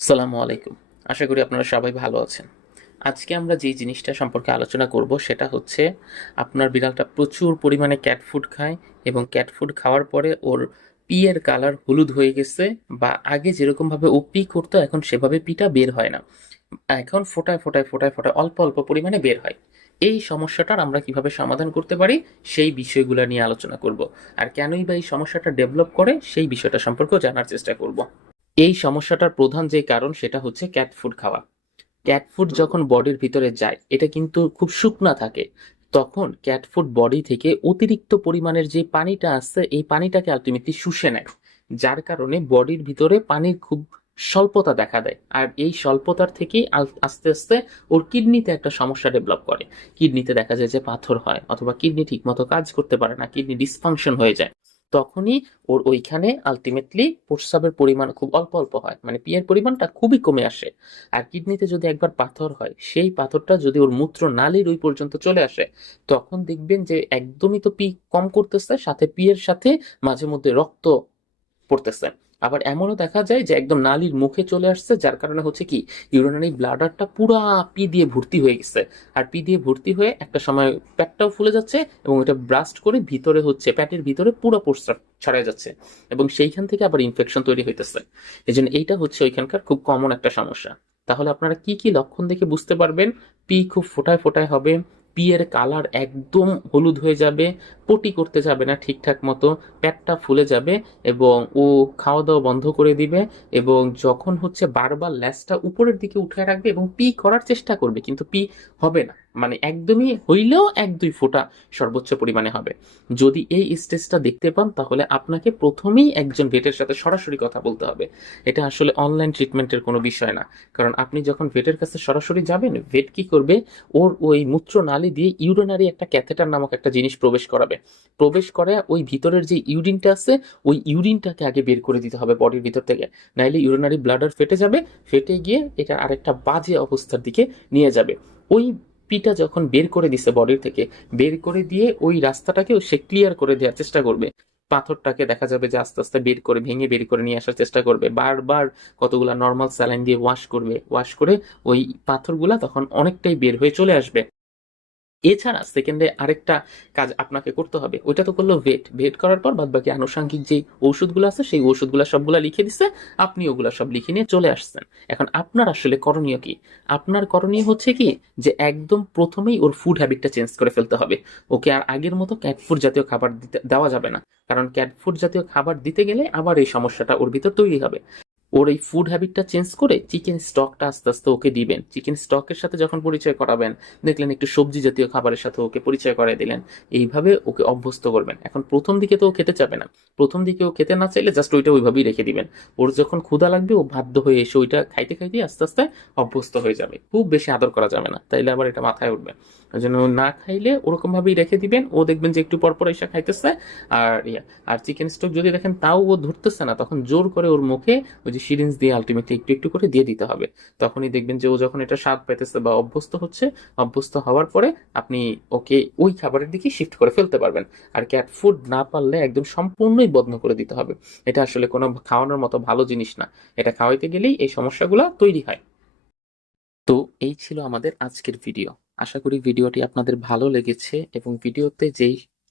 সালামু আলাইকুম। আশা করি আপনারা সবাই ভালো আছেন। আজকে আমরা যে জিনিসটা সম্পর্কে আলোচনা করব সেটা হচ্ছে আপনার বিড়ালটা প্রচুর পরিমাণে ক্যাট ফুড খায় এবং ক্যাট ফুড খাওয়ার পরে ওর পিয়ের কালার হলুদ হয়ে গেছে বা আগে যেরকমভাবে ও পি করতো, এখন সেভাবে পিটা বের হয় না। এখন ফোটায় ফোটায় ফোটায় ফোটায় অল্প অল্প পরিমাণে বের হয়। এই সমস্যাটার আমরা কীভাবে সমাধান করতে পারি সেই বিষয়গুলো নিয়ে আলোচনা করব। আর কেনই বা এই সমস্যাটা ডেভেলপ করে সেই বিষয়টা সম্পর্কেও জানার চেষ্টা করব। এই সমস্যাটার প্রধান যে কারণ সেটা হচ্ছে ক্যাট ফুড খাওয়া। ক্যাট ফুড যখন বডির ভিতরে যায়, এটা কিন্তু খুব শুকনা থাকে। তখন ক্যাট ফুড বডি থেকে অতিরিক্ত পরিমাণের যে পানিটা আসছে এই পানিটাকে আলটিমেটলি শুষে নেয়। যার কারণে বডির ভিতরে পানির খুব স্বল্পতা দেখা দেয়। আর এই স্বল্পতার থেকেই আস্তে আস্তে ওর কিডনিতে একটা সমস্যা ডেভেলপ করে। কিডনিতে দেখা যায় যে পাথর হয়, অথবা কিডনি ঠিকমতো কাজ করতে পারে না কিডনি ডিসফাংশন হয়ে যায়। তখনই ওর ওইখানে আলটিমেটলি প্রস্রাবের পরিমাণ খুব অল্প অল্প হয়। মানে পিয়ের পরিমাণটা খুবই কমে আসে। আর কিডনিতে যদি একবার পাথর হয়, সেই পাথরটা যদি ওর মূত্র নালীর ওই পর্যন্ত চলে আসে, তখন দেখবেন যে একদমই তো পি কম করতেছে, সাথে পিয়ের সাথে মাঝে মধ্যে রক্ত পড়তেছে। আবার এমনও দেখা যায় যে একদম নালীর মুখে চলে আসছে, যার কারণে হচ্ছে কি ইউরিনারি ব্লাডারটা পুরা পি দিয়ে ভর্তি হয়ে গেছে। আর পি দিয়ে ভর্তি হয়ে একটা সময় প্যাটটাও ফুলে যাচ্ছে এবং এটা ব্রাস্ট করে ভিতরে হচ্ছে প্যাটের ভিতরে পুরো প্রস্রাব ছড়ায় যাচ্ছে এবং সেইখান থেকে আবার ইনফেকশন তৈরি হইতেছে। এই জন্য এইটা হচ্ছে ওইখানকার খুব কমন একটা সমস্যা। তাহলে আপনারা কি কি লক্ষণ দেখে বুঝতে পারবেন? পি খুব ফোটায় ফোটায় হবে পি এর কালার একদম হলুদ হয়ে যাবে, পটি করতে যাবে না ঠিকঠাক মতো, পেটটা ফুলে যাবে এবং ও খাওয়া দাওয়া বন্ধ করে দিবে এবং যখন হচ্ছে বারবার ল্যাসটা উপরের দিকে উঠে রাখবে এবং পি করার চেষ্টা করবে, কিন্তু পি হবে না। মানে একদমই হইলেও এক দুই ফোঁটা সর্বোচ্চ পরিমাণে হবে। যদি এই স্টেজটা দেখতে পান, তাহলে আপনাকে প্রথমেই একজন ভেটের সাথে সরাসরি কথা বলতে হবে। এটা আসলে অনলাইন ট্রিটমেন্টের কোনো বিষয় না। কারণ আপনি যখন ভেটের কাছে সরাসরি যাবেন, ভেট কি করবে? ওর ওই মূত্র নালী দিয়ে ইউরিনারি একটা ক্যাথেটার নামক একটা জিনিস প্রবেশ করাবে। প্রবেশ করে ওই ভিতরের যে ইউরিনটা আছে, ওই ইউরিনটাকে আগে বের করে দিতে হবে বডির ভিতর থেকে। নাইলে ইউরিনারি ব্লাডার ফেটে যাবে, ফেটে গিয়ে এটা আরেকটা বাজে অবস্থার দিকে নিয়ে যাবে। ওই পিটা যখন বের করে দিছে বডির থেকে, বের করে দিয়ে ওই রাস্তাটাকেও সে ক্লিয়ার করে দেওয়ার চেষ্টা করবে। পাথরটাকে দেখা যাবে যে আস্তে আস্তে বের করে, ভেঙে বের করে নিয়ে আসার চেষ্টা করবে। বারবার কতগুলা নর্মাল স্যালাইন দিয়ে ওয়াশ করবে ওয়াশ করে ওই পাথরগুলা তখন অনেকটাই বের হয়ে চলে আসবে। এছাড়া সেকেন্ডে আরেকটা কাজ আপনাকে করতে হবে, ওইটা তো করল ভেট ভেট করার পর বাদ বাকি আনুষঙ্গিক যে ওষুধগুলো আছে, সেই ওষুধগুলো সবগুলা লিখে দিছে, আপনি ওগুলা সব লিখে নিয়ে চলে আসছেন। এখন আপনার আসলে করণীয় কি? আপনার করণীয় হচ্ছে কি যে একদম প্রথমেই ওর ফুড হ্যাবিটটা চেঞ্জ করে ফেলতে হবে। ওকে আর আগের মতো ক্যাট ফুড জাতীয় খাবার দিতে, দেওয়া যাবে না। কারণ ক্যাট ফুড জাতীয় খাবার দিতে গেলে আবার এই সমস্যাটা ওর ভিতর তৈরি হবে। ওর এই ফুড হ্যাবিটটা চেঞ্জ করে চিকেন স্টকটা আস্তে আস্তে ওকে দিবেন। চিকেন স্টকের সাথে যখন পরিচয় করাবেন, দেখলেন একটু সবজি জাতীয় খাবারের সাথে ওকে পরিচয় করাই দিলেন। এইভাবে ওকে অভ্যস্ত করবেন। এখন প্রথম দিকে তো ও খেতে চাবে না। প্রথম দিকে ও খেতে না চাইলে জাস্ট ওইটা ওইভাবেই রেখে দিবেন। ওর যখন ক্ষুধা লাগবে, ও বাধ্য হয়ে এসে ওইটা খাইতে খাইতে আস্তে আস্তে অভ্যস্ত হয়ে যাবে। খুব বেশি আদর করা যাবে না। তাইলে আবার এটা মাথায় উঠবে। ওই জন্য না খাইলে ওরকম ভাবেই রেখে দিবেন। ও দেখবেন যে একটু পর পর এসে খাইতেছে। আর ইয়া, আর চিকেন স্টক যদি দেখেন তাও ও ধরতেছে না, তখন জোর করে ওর মুখে ওই যে সিরিঞ্জ দিয়ে আলটিমেটলি একটু একটু করে দিয়ে দিতে হবে। তখনই দেখবেন যে ও যখন এটা স্বাদ পাইতেছে বা অভ্যস্ত হচ্ছে, অভ্যস্ত হওয়ার পরে আপনি ওকে ওই খাবারের দিকে শিফট করে ফেলতে পারবেন। আর ক্যাট ফুড না পারলে একদম সম্পূর্ণই বন্ধ করে দিতে হবে। এটা আসলে কোনো খাওয়ানোর মতো ভালো জিনিস না। এটা খাওয়াইতে গেলেই এই সমস্যাগুলো তৈরি হয়। তো এই ছিল আমাদের আজকের ভিডিও আশা করি ভিডিওটি আপনাদের ভালো লেগেছে এবং ভিডিওতে যেই